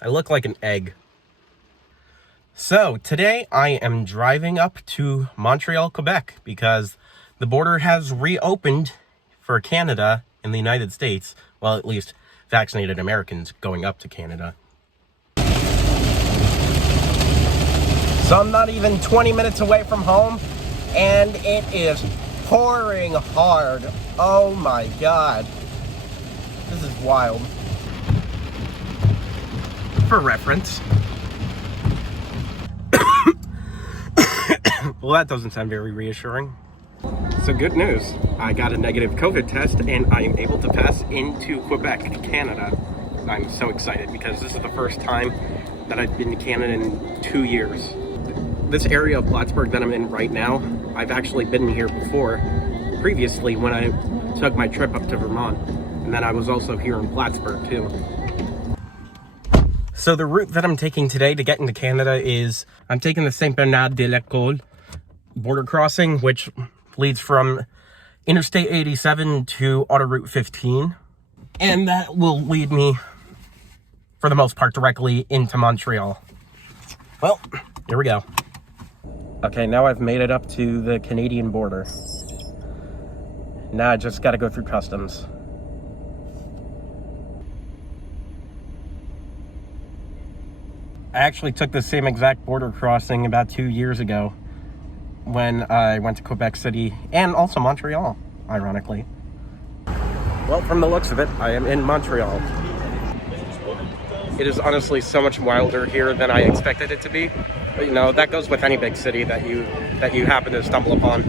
I look like an egg. So today I am driving up to Montreal, Quebec, because the border has reopened for Canada and the United States. Well, at least vaccinated Americans going up to Canada. So I'm not even 20 minutes away from home, and it is pouring hard. Oh my God. This is wild. For reference. Well, that doesn't sound very reassuring. So good news. I got a negative COVID test and I am able to pass into Quebec, Canada. I'm so excited because this is the first time that I've been to Canada in 2 years. This area of Plattsburgh that I'm in right now, I've actually been here before, previously when I took my trip up to Vermont. And then I was also here in Plattsburgh too. So the route that I'm taking today to get into Canada is, I'm taking the Saint-Bernard-de-l'École border crossing, which leads from Interstate 87 to Autoroute 15. And that will lead me, for the most part, directly into Montreal. Well, here we go. Okay, now I've made it up to the Canadian border. Now I just gotta go through customs. I actually took the same exact border crossing about 2 years ago when I went to Quebec City and also Montreal, ironically. Well, from the looks of it, I am in Montreal. It is honestly so much wilder here than I expected it to be. But, you know, that goes with any big city that you happen to stumble upon.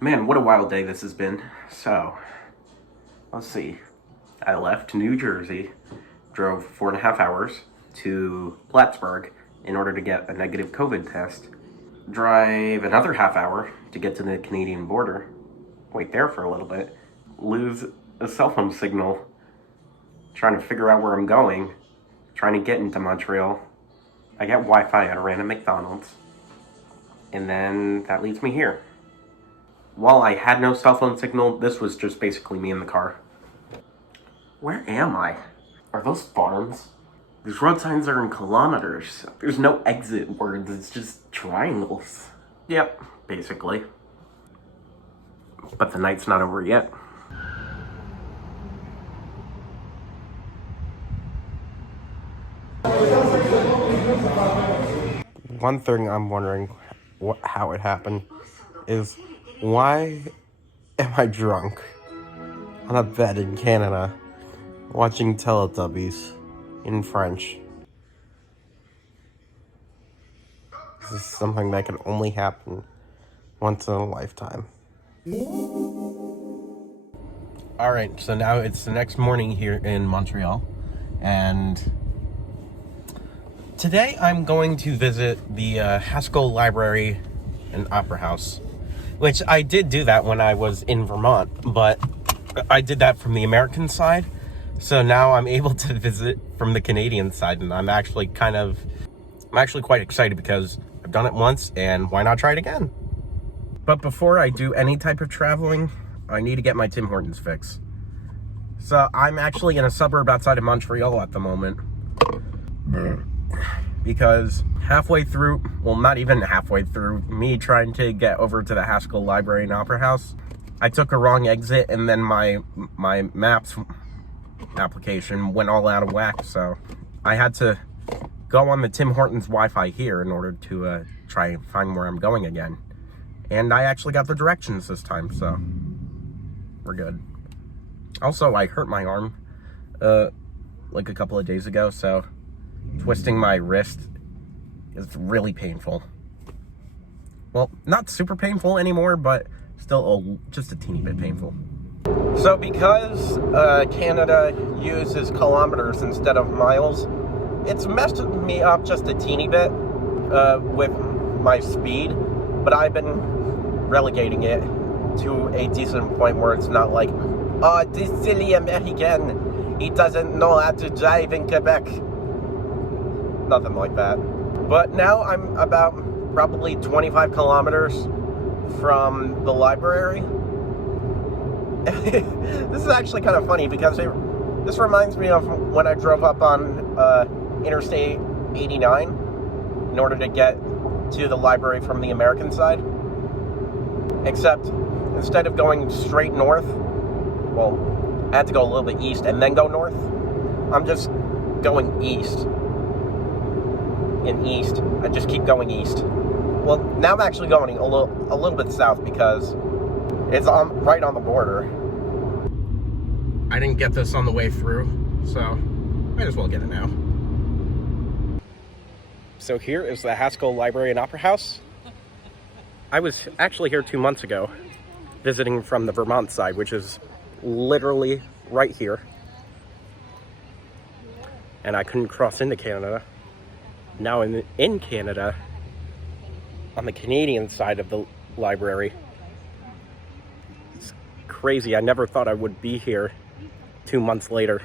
Man, what a wild day this has been. So, let's see. I left New Jersey, drove 4.5 hours to Plattsburgh in order to get a negative COVID test, drive another half hour to get to the Canadian border, wait there for a little bit, lose a cell phone signal, trying to figure out where I'm going, trying to get into Montreal. I get Wi-Fi at a random McDonald's, and then that leads me here. While I had no cell phone signal, this was just basically me in the car. Where am I? Are those farms? These road signs are in kilometers. There's no exit words, it's just triangles. Yep, basically. But the night's not over yet. One thing I'm wondering how it happened is, why am I drunk on a bed in Canada watching Teletubbies in French? This is something that can only happen once in a lifetime. Alright, so now it's the next morning here in Montreal, and today I'm going to visit the Haskell Library and Opera House, which I did do that when I was in Vermont, but I did that from the American side, so now I'm able to visit from the Canadian side, and I'm actually quite excited because I've done it once, and why not try it again? But before I do any type of traveling, I need to get my Tim Hortons fix. So I'm actually in a suburb outside of Montreal at the moment, because halfway through, well, not even halfway through, me trying to get over to the Haskell Library and Opera House, I took a wrong exit, and then my Maps application went all out of whack, so I had to go on the Tim Hortons Wi-Fi here in order to try and find where I'm going again. And I actually got the directions this time, so we're good. Also, I hurt my arm like a couple of days ago, so twisting my wrist is really painful. Well, not super painful anymore, but still just a teeny bit painful. So because Canada uses kilometers instead of miles, it's messed me up just a teeny bit with my speed, but I've been relegating it to a decent point where it's not like, oh, this silly American, he doesn't know how to drive in Quebec. Nothing like that. But now I'm about probably 25 kilometers from the library, This is actually kind of funny because this reminds me of when I drove up on Interstate 89 in order to get to the library from the American side. Except instead of going straight north, well, I had to go a little bit east and then go north. I'm just going east and east. I just keep going east. Well, now I'm actually going a little bit south because it's right on the border. I didn't get this on the way through, so might as well get it now. So here is the Haskell Library and Opera House. I was actually here 2 months ago, visiting from the Vermont side, which is literally right here. And I couldn't cross into Canada. Now I'm in Canada, on the Canadian side of the library. It's crazy. I never thought I would be here 2 months later.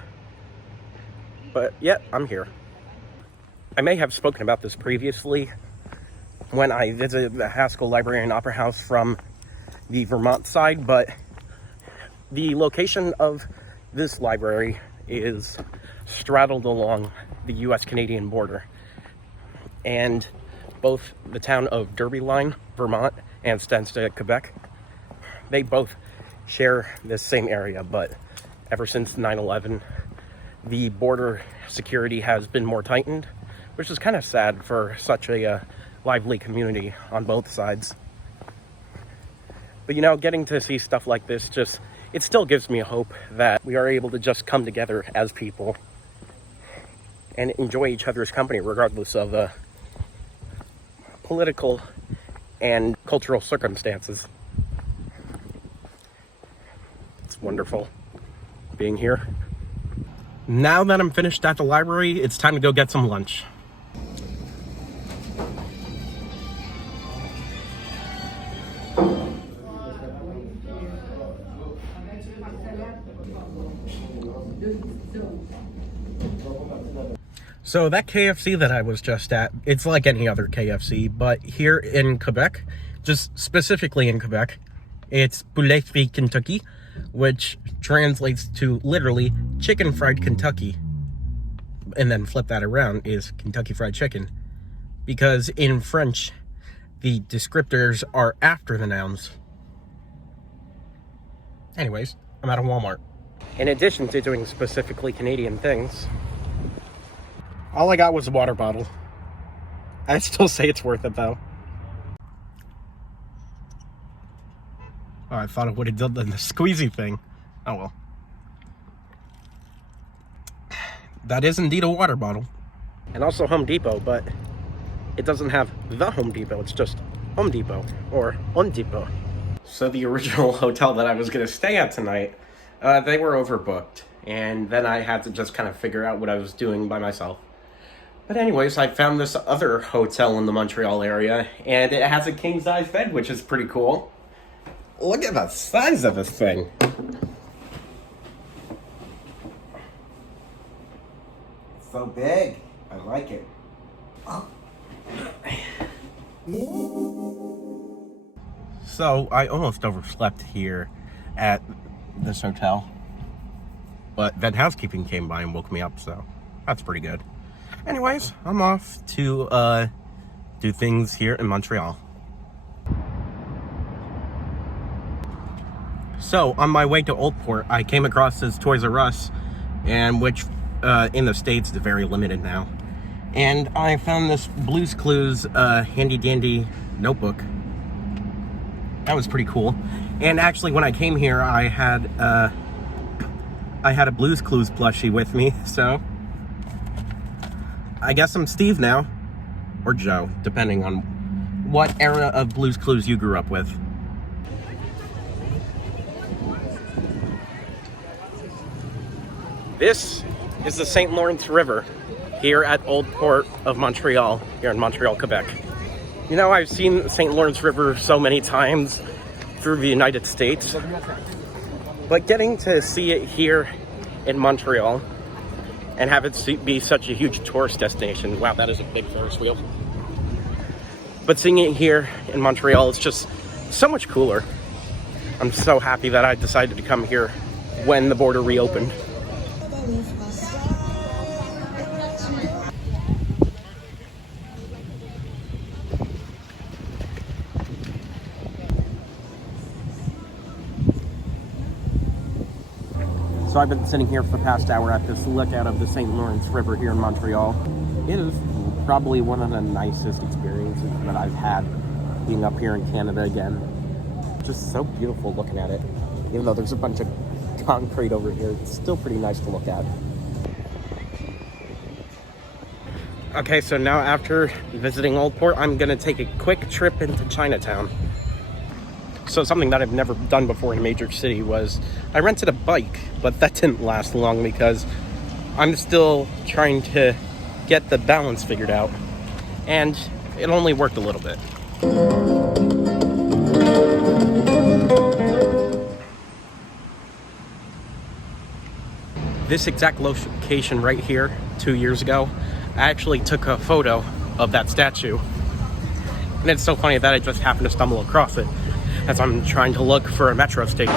But yeah, I'm here. I may have spoken about this previously when I visited the Haskell Library and Opera House from the Vermont side, but the location of this library is straddled along the US-Canadian border. And both the town of Derby Line, Vermont, and Stansted, Quebec, they both share this same area, but ever since 9/11, the border security has been more tightened, which is kind of sad for such a lively community on both sides. But you know, getting to see stuff like this it still gives me hope that we are able to just come together as people and enjoy each other's company regardless of political and cultural circumstances. It's wonderful being here. Now that I'm finished at the library, it's time to go get some lunch. So that KFC that I was just at, it's like any other KFC, but here in Quebec, just specifically in Quebec, it's Poulet Frit Kentucky, which translates to literally chicken fried Kentucky. And then flip that around is Kentucky Fried Chicken. Because in French, the descriptors are after the nouns. Anyways, I'm at a Walmart. In addition to doing specifically Canadian things, all I got was a water bottle. I still say it's worth it, though. Oh, I thought it would have done the squeezy thing. Oh, well. That is indeed a water bottle. And also Home Depot, but it doesn't have the Home Depot. It's just Home Depot, or Home Depot. So the original hotel that I was going to stay at tonight, they were overbooked. And then I had to just kind of figure out what I was doing by myself. But anyways, I found this other hotel in the Montreal area, and it has a king-size bed, which is pretty cool. Look at the size of this thing. It's so big. I like it. So, I almost overslept here at this hotel. But then housekeeping came by and woke me up, so that's pretty good. Anyways, I'm off to do things here in Montreal. So, on my way to Old Port, I came across this Toys R Us, and which in the States is very limited now. And I found this Blue's Clues handy dandy notebook. That was pretty cool. And actually, when I came here, I had a Blue's Clues plushie with me, so I guess I'm Steve now, or Joe, depending on what era of Blue's Clues you grew up with. This is the St. Lawrence River here at Old Port of Montreal, here in Montreal, Quebec. You know, I've seen the St. Lawrence River so many times through the United States, but getting to see it here in Montreal and have it be such a huge tourist destination. Wow, that is a big Ferris wheel. But seeing it here in Montreal is just so much cooler. I'm so happy that I decided to come here when the border reopened. So I've been sitting here for the past hour at this lookout of the St. Lawrence River here in Montreal. It is probably one of the nicest experiences that I've had being up here in Canada again. Just so beautiful looking at it. Even though there's a bunch of concrete over here, it's still pretty nice to look at. Okay, so now after visiting Old Port, I'm gonna take a quick trip into Chinatown. So something that I've never done before in a major city was I rented a bike, but that didn't last long because I'm still trying to get the balance figured out, and it only worked a little bit. This exact location right here, 2 years ago, I actually took a photo of that statue. And it's so funny that I just happened to stumble across it as I'm trying to look for a metro station.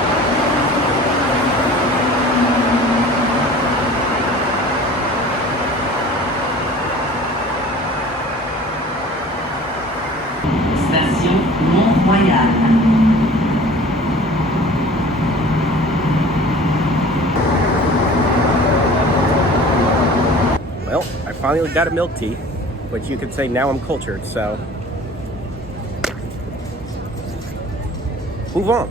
Station Mont-Royal. Well, I finally got a milk tea, which you could say now I'm cultured, so move on.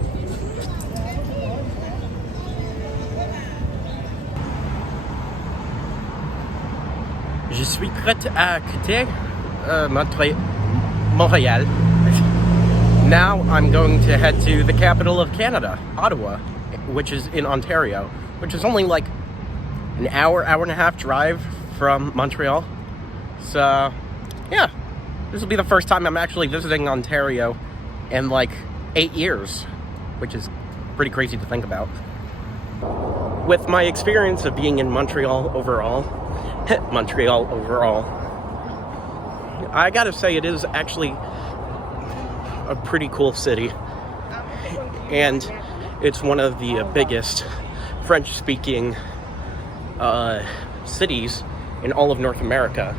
Je suis prête à quitter Montréal. Now I'm going to head to the capital of Canada, Ottawa, which is in Ontario, which is only like an hour and a half drive from Montreal. So, yeah, this will be the first time I'm actually visiting Ontario in like 8 years, which is pretty crazy to think about. With my experience of being in Montreal overall, I gotta say it is actually a pretty cool city, and it's one of the biggest French-speaking cities in all of North America.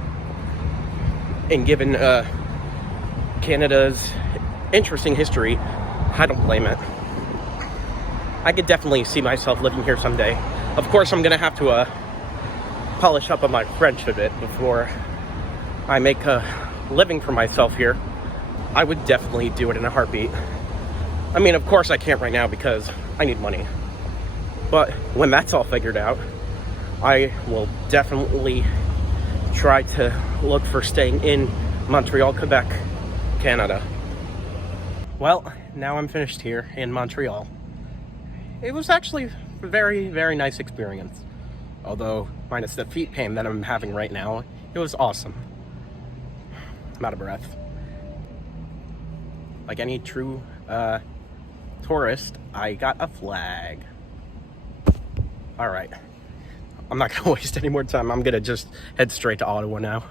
And given Canada's interesting history, I don't blame it. I could definitely see myself living here someday. Of course, I'm gonna have to polish up on my French a bit before I make a living for myself here. I would definitely do it in a heartbeat. I mean, of course I can't right now because I need money. But when that's all figured out, I will definitely try to look for staying in Montreal, Quebec, Canada. Well, now I'm finished here in Montreal. It was actually a very, very nice experience. Although, minus the feet pain that I'm having right now, it was awesome. I'm out of breath. Like any true tourist, I got a flag. Alright. I'm not gonna waste any more time. I'm gonna just head straight to Ottawa now.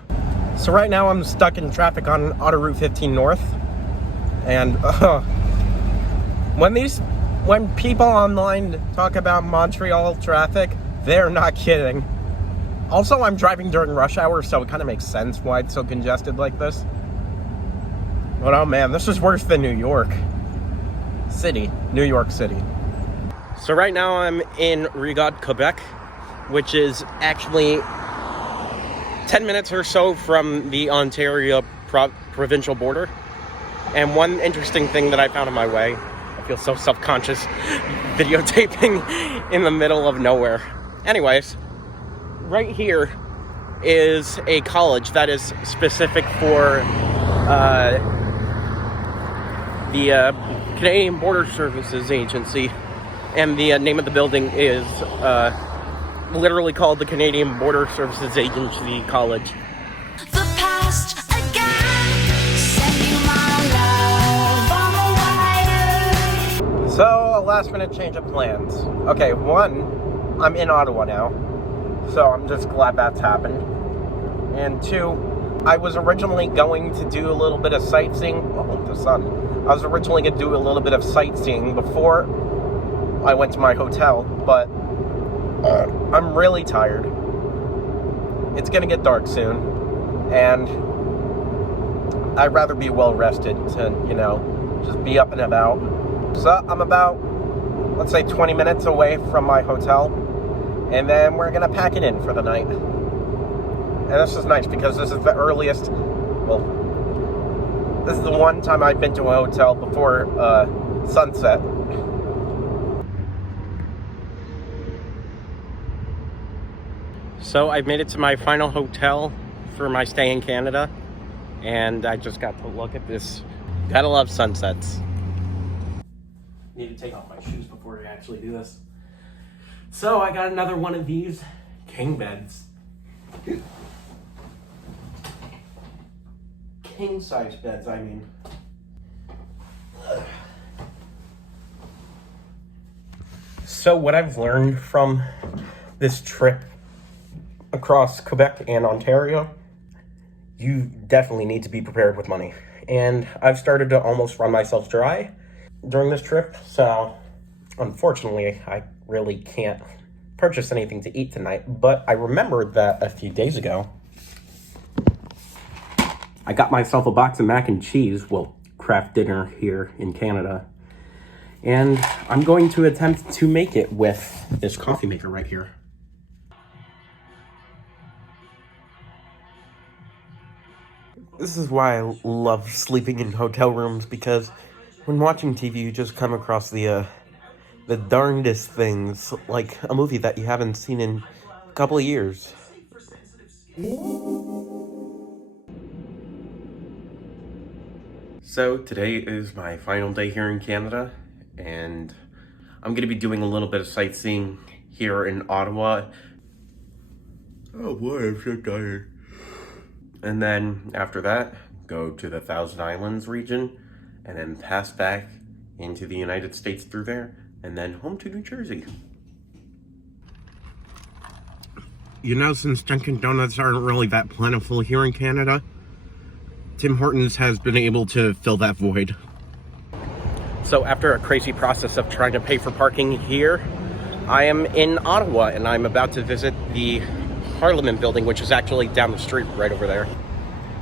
So right now I'm stuck in traffic on Autoroute 15 North. And when people online talk about Montreal traffic, they're not kidding. Also, I'm driving during rush hour, so it kind of makes sense why it's so congested like this. But oh man, this is worse than New York City. So right now I'm in Rigaud, Quebec, which is actually 10 minutes or so from the Ontario provincial border. And one interesting thing that I found on my way, I feel so self-conscious videotaping in the middle of nowhere. Anyways, right here is a college that is specific for the Canadian Border Services Agency, and the name of the building is literally called the Canadian Border Services Agency College. The past again, send you my love on the wire. So, a last minute change of plans. Okay, one, I'm in Ottawa now, so I'm just glad that's happened. And two, I was originally going to do a little bit of sightseeing, oh, the sun, I was originally going to do a little bit of sightseeing before I went to my hotel, but I'm really tired. It's going to get dark soon, and I'd rather be well rested to, just be up and about. So I'm about, let's say, 20 minutes away from my hotel, and then we're going to pack it in for the night. And this is nice because this is the earliest, well, this is the one time I've been to a hotel before sunset. So I've made it to my final hotel for my stay in Canada, and I just got to look at this. Gotta love sunsets. Need to take off my shoes before I actually do this. So I got another one of these king beds. King size beds, I mean. So what I've learned from this trip across Quebec and Ontario, you definitely need to be prepared with money. And I've started to almost run myself dry during this trip, so unfortunately I really can't purchase anything to eat tonight. But I remembered that a few days ago I got myself a box of mac and cheese, well, craft dinner here in Canada, and I'm going to attempt to make it with this coffee maker right here. This is why I love sleeping in hotel rooms, because when watching TV, you just come across the darndest things, like a movie that you haven't seen in a couple of years. So today is my final day here in Canada, and I'm going to be doing a little bit of sightseeing here in Ottawa. Oh boy, I'm so tired. And then after that, go to the Thousand Islands region, and then pass back into the United States through there, and then home to New Jersey. You know, since Dunkin' Donuts aren't really that plentiful here in Canada, Tim Hortons has been able to fill that void. So after a crazy process of trying to pay for parking here, I am in Ottawa, and I'm about to visit the Parliament building, which is actually down the street right over there.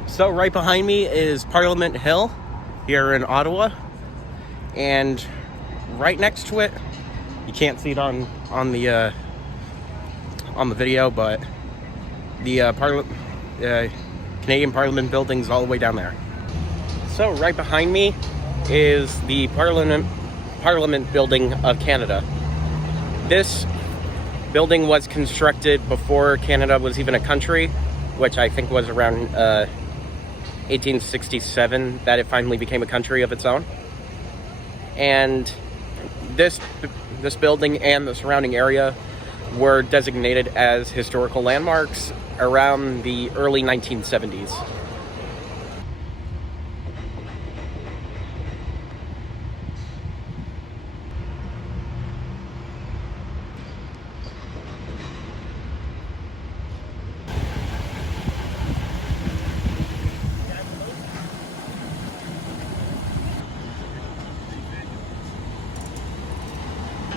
So right behind me is Parliament Hill here in Ottawa, and right next to it, you can't see it on the video, but the Canadian Parliament building's all the way down there. So right behind me is the Parliament building of Canada. This building was constructed before Canada was even a country, which I think was around 1867 that it finally became a country of its own. And this building and the surrounding area were designated as historical landmarks around the early 1970s.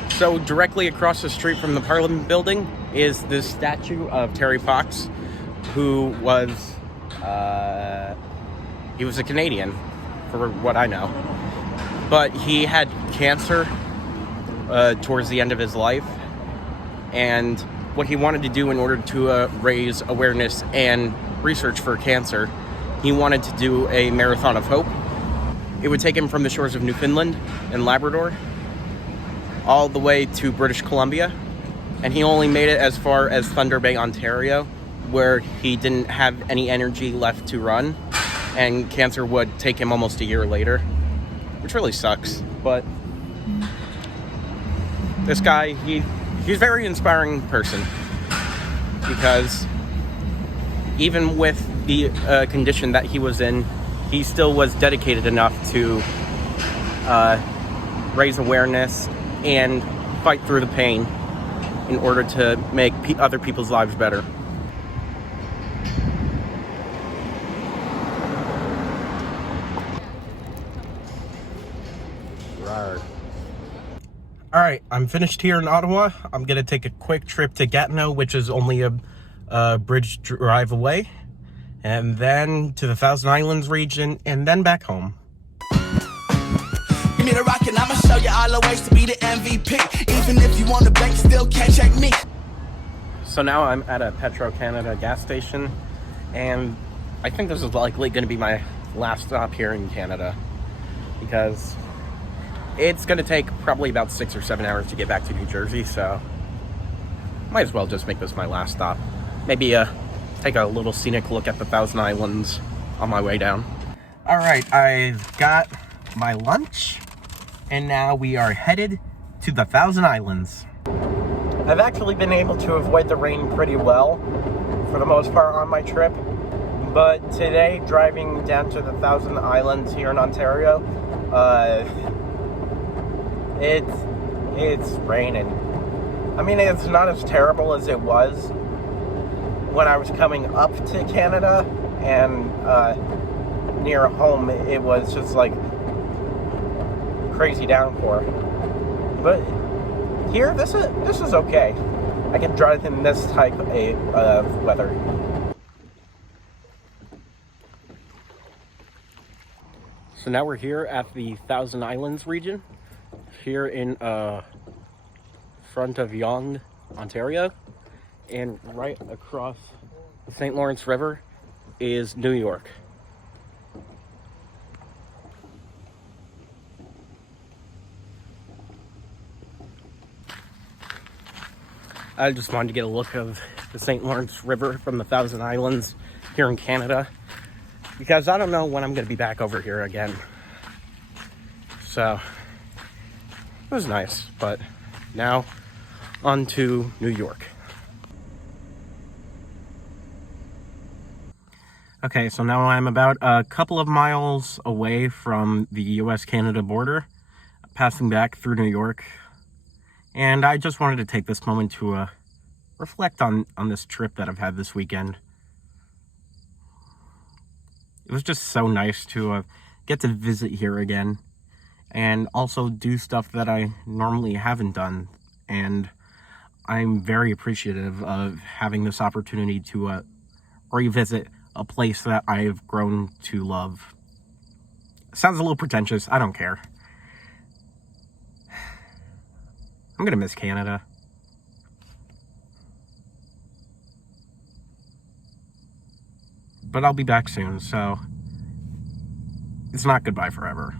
So directly across the street from the Parliament building is this statue of Terry Fox, who was, he was a Canadian, for what I know. But he had cancer towards the end of his life. And what he wanted to do in order to raise awareness and research for cancer, he wanted to do a marathon of hope. It would take him from the shores of Newfoundland and Labrador all the way to British Columbia, and he only made it as far as Thunder Bay, Ontario, where he didn't have any energy left to run, and cancer would take him almost a year later, which really sucks. But this guy, he's a very inspiring person, because even with the condition that he was in, he still was dedicated enough to raise awareness and fight through the pain in order to make other people's lives better. Rawr. All right, I'm finished here in Ottawa. I'm gonna take a quick trip to Gatineau, which is only a bridge drive away, and then to the Thousand Islands region, and then back home. Give me the rock and I'ma show you all the ways to be the MVP. Even if you want the bank, still can't check me. So now I'm at a Petro-Canada gas station, and I think this is likely going to be my last stop here in Canada, because it's going to take probably about 6 or 7 hours to get back to New Jersey, so might as well just make this my last stop. Maybe take a little scenic look at the Thousand Islands on my way down. All right, I've got my lunch, and now we are headed to the Thousand Islands. I've actually been able to avoid the rain pretty well for the most part on my trip, but today, driving down to the Thousand Islands here in Ontario, it's raining. I mean, it's not as terrible as it was when I was coming up to Canada, and near home it was just like crazy downpour. But here, this is okay. I can drive in this type of weather. So now we're here at the Thousand Islands region, here in front of Yonge, Ontario, and right across the St. Lawrence River is New York. I just wanted to get a look of the St. Lawrence River from the Thousand Islands here in Canada, because I don't know when I'm going to be back over here again. So it was nice, but now on to New York. Okay, so now I'm about a couple of miles away from the US-Canada border, passing back through New York. And I just wanted to take this moment to reflect on this trip that I've had this weekend. It was just so nice to get to visit here again, and also do stuff that I normally haven't done. And I'm very appreciative of having this opportunity to revisit a place that I've grown to love. Sounds a little pretentious, I don't care. I'm gonna miss Canada. But I'll be back soon, so it's not goodbye forever.